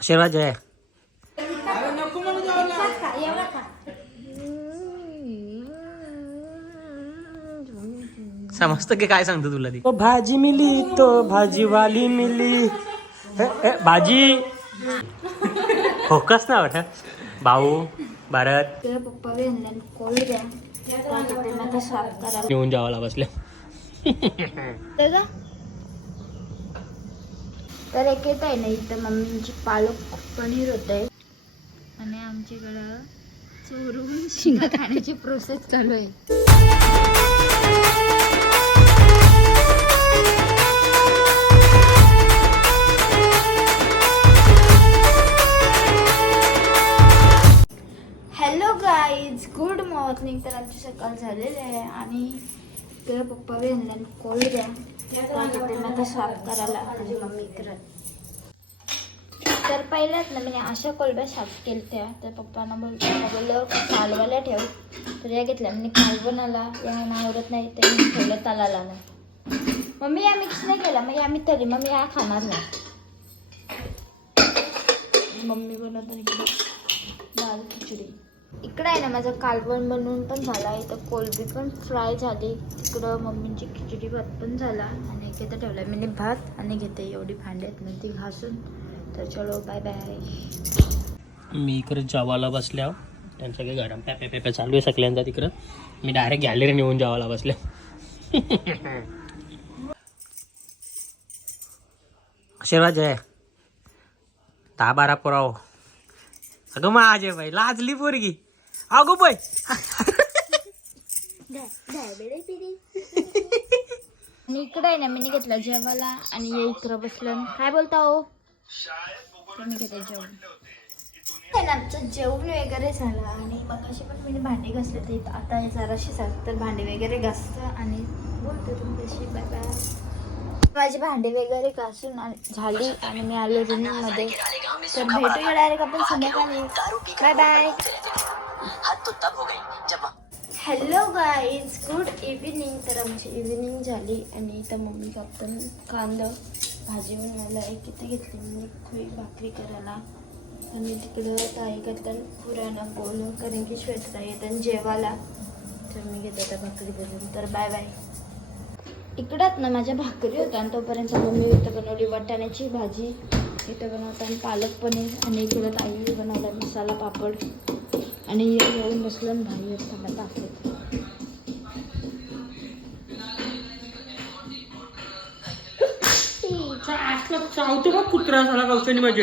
आशीर्वाद जय समजतं की काय सांगतो तुला ती? भाजी मिली तो भाजीवाली मिली. ए, ए, भाजी? फोकस ना वाटत. भाऊ भारत. पप्पा साफ करायला येऊन जावाला बसले दादा? तर एक येत आहे ना इथं मम्मींची पालक पनीर होत आहे. आणि आमच्याकडं चोरून शिंगा खाण्याची प्रोसेस चालू आहे. हॅलो गाईज गुड मॉर्निंग तर आमची सकाळ झालेली आहे आणि तुझ्या पप्पा आणल्या कॉल द्या. त्यासाठी आता साफ करायला आणि मम्मी इकडे. तर पहिल्याच ना मी अशा कोलब्या साफ केल्या तर पप्पांना बोलतो बोललं कालवाला ठेव. तर या घेतल्या. म्हणजे कालवणाला या आवडत नाही ते ठेवलं तलाला नाही मम्मी या मिक्स नाही केला. मग आम्ही तरी मग मी हा खाणार नाही. मम्मी बनवतो इकडे दाल खिचडी. इकडं आहे ना माझं कालवण बनवून पण झाला आहे. तर कोलबी पण फ्राय झाली. इकडं मम्मींची खिचडी भात पण झाला. आणि एक इथं ठेवला मी भात. आणि घेते एवढी भांड्यात आहेत ना ती घासून. तर चलो बाय बाय मी इकडे जेवायला बसल्या. त्यांचं काही गरम पॅपे पॅपे चालू आहे सगळ्यांचा तिकडं. मी डायरेक्ट गॅलरी नेऊन जेवायला बसले आशीर्वाद जय दहा बारा पुराव. अगं माझे बाई लाजली पोरगी. अगो बाई. आणि इकडं आहे ना मी घेतला जेवायला आणि ये इकडं बसलं. काय बोलता हो? मी घेते जेवण. आहे ना, आमचं जेवण वगैरे झालं आणि मग अशी पण मी भांडी घासले तर आता जराशी झालं तर भांडी वगैरे घासतं आणि बोलते तुमच्याशी. बाय बाय माझी भांडी वगैरे घासून झाली आणि मी आलो रूममध्ये तर भेटूया डायरेक्ट आपण संध्याकाळी. Bye bye hello guys good evening तर आमची इव्हिनिंग झाली आणि इथं मम्मी कापताना कांदा भाजी बनवायला एक इथे घेतली. मी खुई भाकरी करायला. आणि तिकडं ताई करतात पुराणं गोल कारण की श्वेता येतात जेवायला. तर मी घेते आता भाकरी बनवून. तर बाय बाय इकडंच ना माझ्या भाकरी होत्या आणि तोपर्यंत मम्मी इथं बनवली वाटाण्याची भाजी. इथं बनवताना पालक पनीर आणि इकडं ताई बनवला मसाला पापड. आणि येऊन बसलो आणि बाहेर सगळं दाखवत चावतो कुत्रा झाला कौशनी माझे?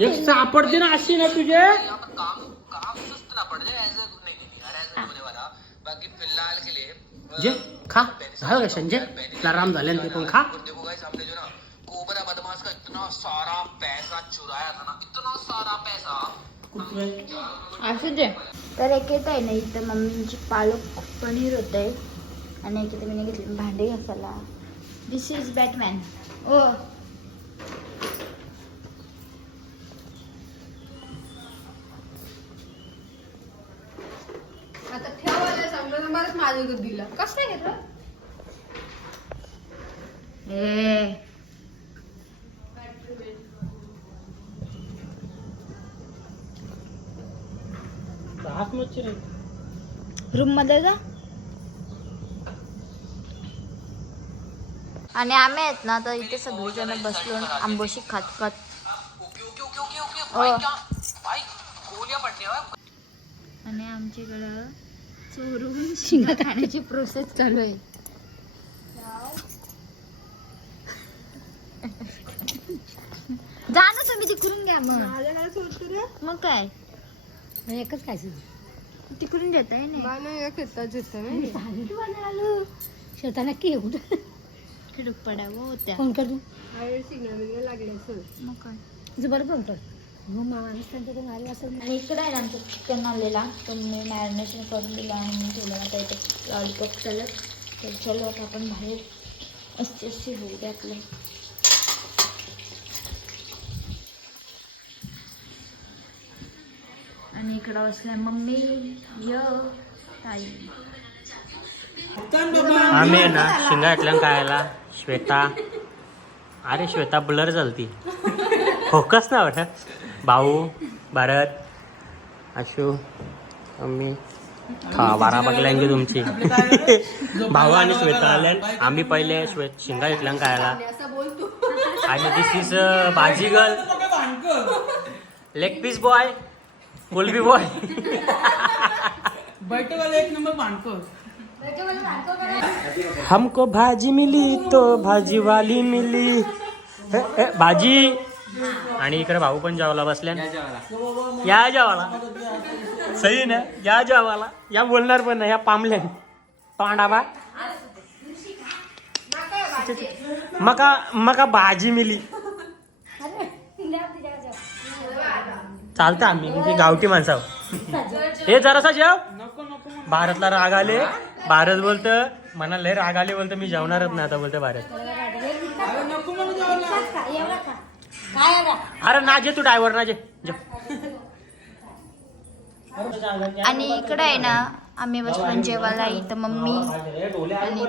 एक सापडते ना अशी ना तुझे? जे खा. झालं का संजय तुला आराम झाले ते पण खा. असं दे. तर एक येत आहे ना इथं मम्मींची पालक पनीर होत आहे. आणि एक इथं मी घेतली. भांडे घासायला. दिस इज बॅटमॅन ओ आता ठेवायला नंबरच माझ्याकडे दिला. कसं काय घेतलं ए. नाही. रूममध्ये जा. आणि आम्ही आहेत ना तर इथे सगळेजण बसलो आंबोशी खात खात. ओ. आणि आमच्याकडं चोरून शिंगा खाण्याची प्रोसेस चालू आहे. जा ना तुम्ही तिकडून घ्या मग. मग काय? एकच काय तिकडून देत आहे नाही. शेता नक्की येऊ खिडूक पडावं होत्या. फोन कर तू. मग काय? तुझं बरं फोन कर. असेल आणि इकडे आहे ना आमचं चिकन आलेला तो मी मॅरिनेशन करून दिला आणि मी ठेवलं आता इथे लॉलीपॉप चालत तर चलो आता आपण बाहेर अस्सी अस्सी होऊ दे आपलं. आणि इकडं बसलाय मम्मी य ताई. आम्ही आहे ना शिंगाटल्या खायला. श्वेता. अरे श्वेता ब्लर झालती. फोकस ना वाटत. भाऊ भारत आशू मम्मी हा बारा बघल्यांगे तुमची. भाऊ आणि श्वेता आल्या आम्ही पहिले श्वेत शिंगा घेतल्या खायला. आणि दिस इज भाजी गर्ल लेग पीस बॉय कोलबी बॉय एक नंबर हमको भाजी मिली तो भाजी वाली मिली. ए, ए, भाजी. आणि इकडे भाऊ पण जेवायला बसल्या या जेवायला. सही ना या जेवायला. या बोलणार पण नाही या पामल्या तोंडाबा मका मका भाजी मिली. चालतं आम्ही म्हणजे गावठी माणसं. हे जरासा जेव. नको नको मग. भारतला राग आले. भारत बोलत मला लय राग आले बोलतं मी जेवणारच नाही आता बोलतं भारत. अरे. अरे नाजे तू ड्रायव्हर नाजे जे. आणि इकडे आहे ना आम्ही बसलो जेवायला इथं मम्मी आणि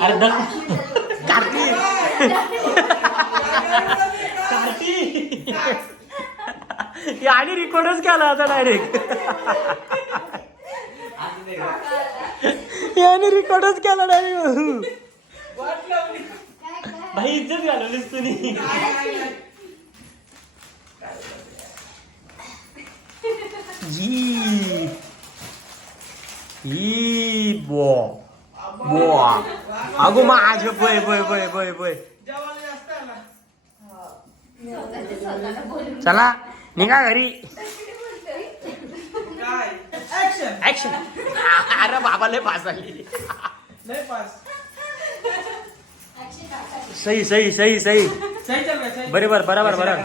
अरे आणि रेकॉर्डच केला आता डायरेक्ट याने रेकॉर्डच केला डायरेक्ट. भाई इज्जत घालवलीस तुम्ही यी यी बो. बो. अगो माझ बय बय बय बय बय. चला. निघा घरी. काय? ऍक्शन अरे बाबा लय पास झाली. सही सही सही सही सही चल रहा है, सही बरोबर बरोबर बरोबर.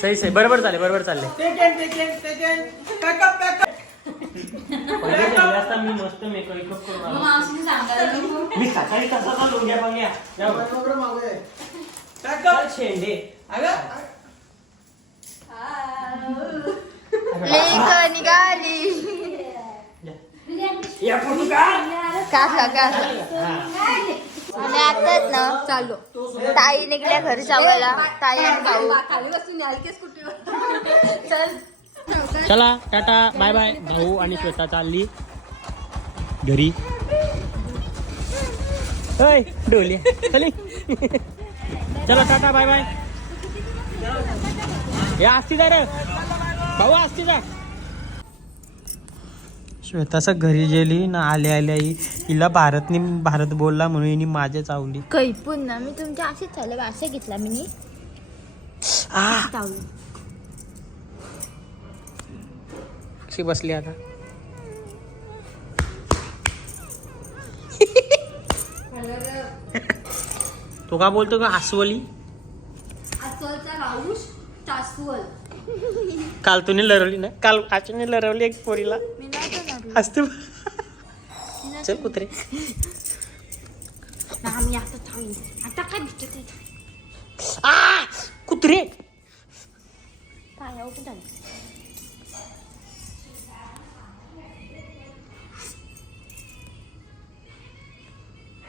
सही सही बरोबर चालले बरोबर चालले. Taken taken taken pack up pack up मी मस्त मेकअप करून. मी सकाळी तसा लोंग्या पांग्या पॅकअप शेंडे. अगं. लेक निघाली या फोटो का कासा कासा आणि आताच ना चालू. ताई निघल्या घरी जावायला. ताई आणि भाऊ. खाली बसून स्कूटीवर चल. चला टाटा बाय बाय. भाऊ आणि श्वेता चालली. घरी. होय डोली. चले. चला टाटा बाय बाय. या असती जा रे. भाऊ असती जा श्वेता असं घरी गेली ना आल्या ही हिला भारतनी भारत बोलला म्हणून हिने माझ्या चावली कैपून ना मी तुमच्या असेच चालू वासे घेतला मी आ! बसली आता. तो का बोलतो का? अस्वली? टास्वल. काल तुने लरवली ना? काल आचूने लरवली एक पोरीला. असते चल कुत्रे. कुत्रे?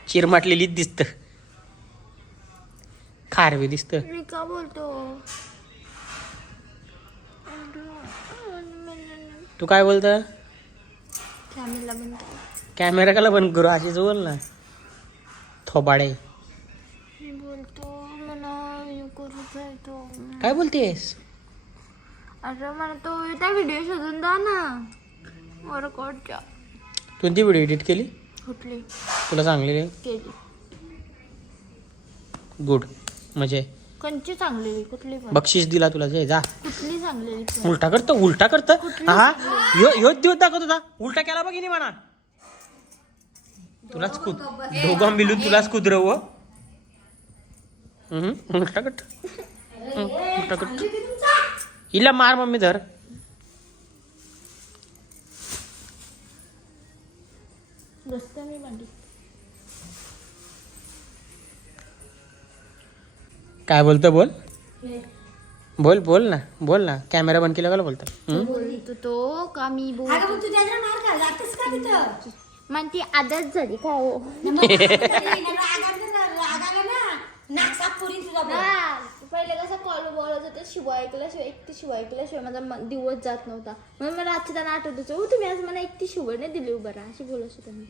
चिरमाटलेलीच दिसत. खारवे दिसत. मी का बोलतो? तू काय बोलत? कॅमेरा काला बंद करू अशीच बोल ना. थोबाडे. काय बोलतेस? अरे मला तो त्या व्हिडिओ शोधून ना. वर्कआउटच्या तू ती व्हिडिओ एडिट केली? कुठली? तुला चांगली केली. गुड म्हणजे कंची चांगलेली कुठली पण. बक्षीस दिला तुला जे जा. कुठली चांगलेली पण? उलटा करतो उलटा करतो. हा ह्यो ह्योच दिवस दाखवत होता उलटा केला बघ नाही म्हणा. तुलाच कुद दोघं मिळून तुलाच कुदरव उलटा करतो. हम्म, उलटा करतो. हिला मार मम्मी धर. बसते मी काय बोलतो बोल? बोल बोल ना बोल ना. कॅमेरा बंद केला का बोलतो हं? बोलतो तो का मी बोल अगं मग तू त्याला मार का जातच का तिथं? मग ती आदत झाली का हो. हा, पहिले कसं कॉल बोलत होतं शिवाय ऐकल्याशिवाय एकटी शिवाय ऐकल्याशिवाय माझा म- दिवस जात नव्हता. म्हणून मला रात्री त्यांना आठवत होतं "ओ, तुम्ही आज मला एकटी शिवाय नाही दिली राहा अशी बोलत होते मी?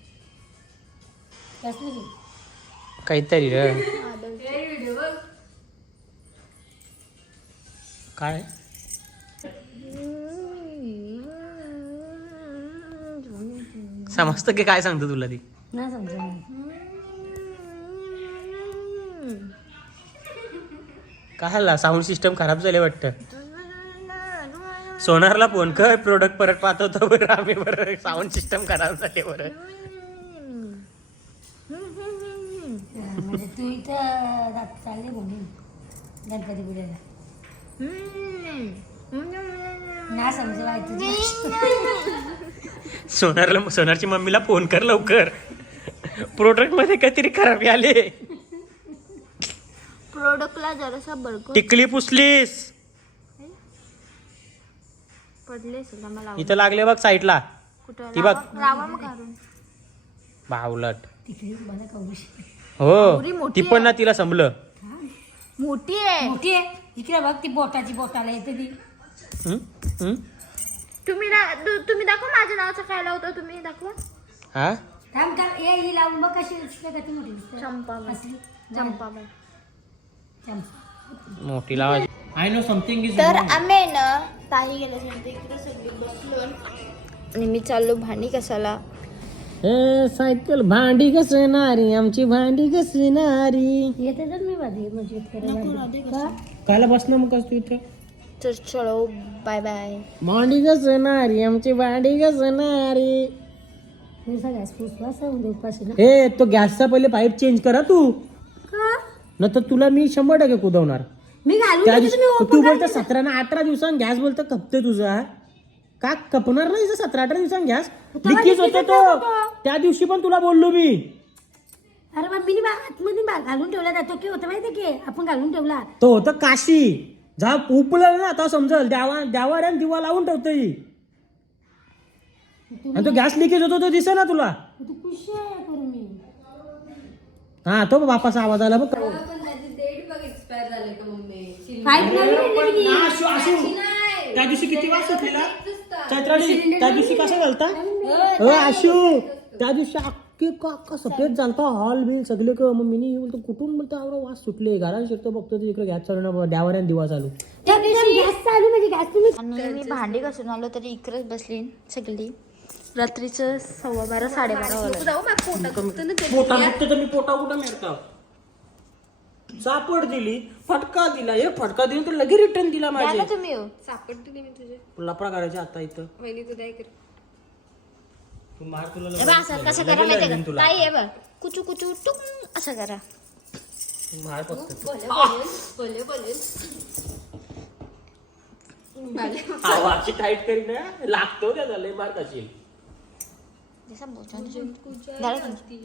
काहीतरी रे आदत. काय? समजतं की काय सांगतो तुला ती? नाही काय हल्ला साऊंड सिस्टम खराब झाले वाटतं. सोनारला फोन कर प्रोडक्ट परत पाठवतो बरं आम्ही बरं. साऊंड सिस्टम खराब झाले बरं. तू इथं जात चालले म्हणून गणपती पुढेला ना तुझी सोनारला सोनारची मम्मीला फोन कर लवकर. प्रोडक्टमध्ये काहीतरी खराबी आले. प्रोडक्टला जरासा बळकट. टिकली पुसलीस. पडले मला इथं लागले बघ साईडला. कुठं? ती बघ. लावा- लावा मग काढून बावलट. तिकडे मला कौश हो. मोठी ती पण ना तिला संभलं मोठी आहे. मोठी आहे? इकडे बघ ती बोटाची बोटाला येते ती. हं? हं? तुम्ही तु- तुम्ही दाखवा माझ्या नावाचं काय लावतं तुम्ही दाखवा. हा? थांब थांब ए ही लावून बघ कशी दिसते का ती मोठी दिसते. चंपाबाई. असली. चंपाबाई. चंपा. मोठी लावायची. आय नो समथिंग इज तर आम्ही ना ताही गेल्याच्यानंतर इकडे सगळी बसलो आणि मी चाललो भांडी कशाला. ए सायकल भांडी घसणारी आमची भांडी घसणारी. येते तर मी म्हणजे करायला कायला बसना मग तू इथे. तर चलो बाय बाय भांडी घसणारी आमची भांडी घसणारी. हे सगळ्या फुसवास उपाशी ना. ए तो गॅसचा पहिले पाईप चेंज करा तू. न तर तुला मी शंभर टक्के कुदवणार. मी त्या दिवशी तुम्ही तू बोलतो सतरा ना अठरा दिवसांनी गॅस बोलतो कपते तुझा का? कपणार नाही सतरा अठरा दिवसांनी गॅस लिकेज होतो तो. त्या दिवशी पण तुला बोललो मी. अरे मग मी बा आतमध्ये बा घालून ठेवला जातो की होतं माहिती की? आपण घालून ठेवला. तो होतं काशी. जा उपलं ना आता समजल. द्यावा द्यावा रे दिवा लावून ठेवतो ही आणि तो गॅस लिकेज होतो तो दिसे ना तुला. तू खुश आहे करू मी. हा तो बापाचा आवाज आला बघ. आशू त्या दिवशी किती वाज सुटलेला चैत्राली त्या दिवशी कसा झालता? अ आशू त्या दिवशी अख्खे का अख्खा सफेद झालता हॉल बिल सगळे क मग मी बोलतो कुठून बोलतो आवडा वास सुटले. घरात शिरतो बघतो इकडे गॅस चालू ना द्यावर दिवा चालू. गॅस चालू म्हणजे गॅस तुम्ही आणि मी भांडी घासून आलो तरी इकडेच बसली सगळी. रात्रीचं सव्वा बारा साडेबारा पोटा मी पोटा कुठं मिळता? सापड दिली फटका दिला एक फटका दिला तर लगे रिटर्न दिला द्या ना माझे तुम्ही हो. लपडा करायचा आता इथं. तू मार तुला हे बघ, असं कसं करा माहितीये का? ताई आहे बघ कुचू कुचू टुक असं करा. मार फक्त. आवाज टाईट करी ना. लागतो त्या मार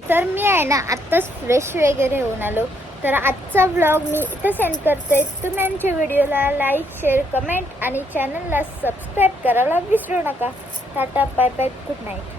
तर मी आहे ना आत्ताच फ्रेश वगैरे होऊन आलो. तर आजचा ब्लॉग मी इथं सेंड करते. तुम्ही आमच्या व्हिडिओला लाईक शेअर कमेंट आणि चॅनलला सबस्क्राईब करायला विसरू नका. Tata bye bye good night